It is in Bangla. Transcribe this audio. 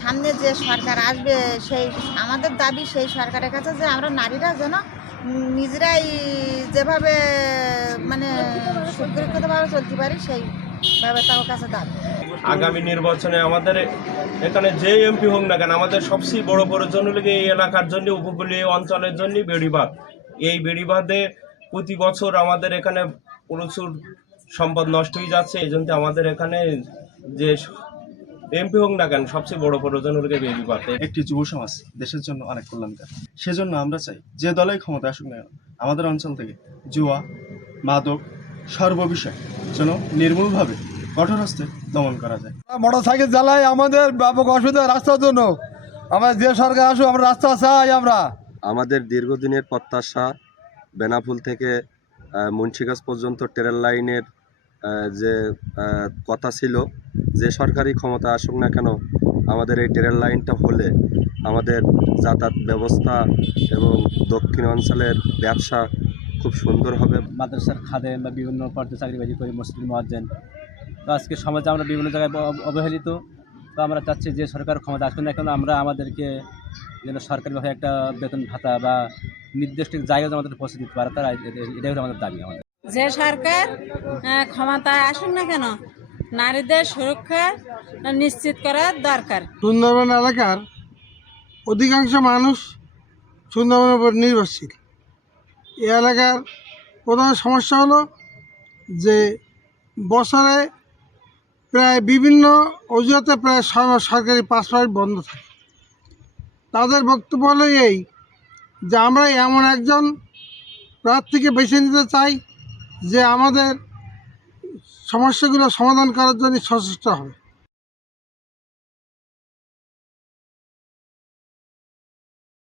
সামনে যে সরকার আসবে, সেই আমাদের দাবি সেই সরকারের কাছে যে আমরা নারীরা যেন নিজেরাই যেভাবে মানে সুরক্ষিতভাবে চলতে পারি সেইভাবে তার কাছে দাবি। আগামী নির্বাচনে আমাদের এখানে যে এমপি হোক না কেন, আমাদের সবচেয়ে বড় প্রয়োজন হলো এই এলাকার জন্য, উপকূলীয় অঞ্চলের জন্য বেড়িবাঁধ এই বেড়িবাঁধে প্রতি বছর আমাদের এখানে প্রচুর সম্পদ নষ্ট হয়ে যাচ্ছে। এই জন্য আমাদের এখানে যে এমপি হোক না কেন সবচেয়ে বড় প্রয়োজন হলো গিয়ে বেড়িবাঁধ একটি যুব সমাজ দেশের জন্য অনেক কল্যাণকার। সেজন্য আমরা চাই যে দলেই ক্ষমতা আসুক না আমাদের অঞ্চল থেকে জুয়া মাদক সর্ববিষয় যেন নির্মূলভাবে কঠোর হস্তে দমন করা যায়। মোটর সাইকেল চালাই আমাদের ব্যাপক অসুবিধা রাস্তার জন্য। আমাদের যে সরকার আসুক আমরা রাস্তা চাই আমরা। আমাদের দীর্ঘদিনের প্রত্যাশা বেনাফুল থেকে মুন্সিগঞ্জ পর্যন্ত ট্রেন লাইনের যে কথা ছিল যে সরকারি ক্ষমতা আসুক না কেন, আমাদের এই ট্রেন লাইনটা হলে আমাদের যাতায়াত ব্যবস্থা এবং দক্ষিণ অঞ্চলের ব্যবসা খুব সুন্দর হবে। মাদ্রাসার খাদেম বা বিভিন্ন পর্যায়ে চাকরি বাজি করি মসজিদ মহাজ্জেন তো আজকে সমাজে আমরা বিভিন্ন জায়গায় অবহেলিত। তো আমরা চাচ্ছি যে সরকার ক্ষমতা আসবে না কেন, আমরা আমাদেরকে যেন সরকারিভাবে একটা বেতন ভাতা বা নির্দিষ্ট জায়গায় যেন আমাদের পৌঁছে দিতে পারে, তারা এটাই হলো আমাদের দাবি আমাদের। যে সরকার ক্ষমতায় আসুন না কেন, নারীদের সুরক্ষা নিশ্চিত করা দরকার। সুন্দরবন এলাকার অধিকাংশ মানুষ সুন্দরবনের উপর নির্ভরশীল। এ এলাকার প্রধান সমস্যা হলো যে বছরে প্রায় বিভিন্ন অজুহাতে প্রায় সরকারি পাসপোর্ট বন্ধ থাকে। তাদের বক্তব্য হলো এই যে আমরা এমন একজন প্রার্থীকে বেছে নিতে চাই যে আমাদের সমস্যাগুলো সমাধান করার জন্য সচেষ্ট হবে।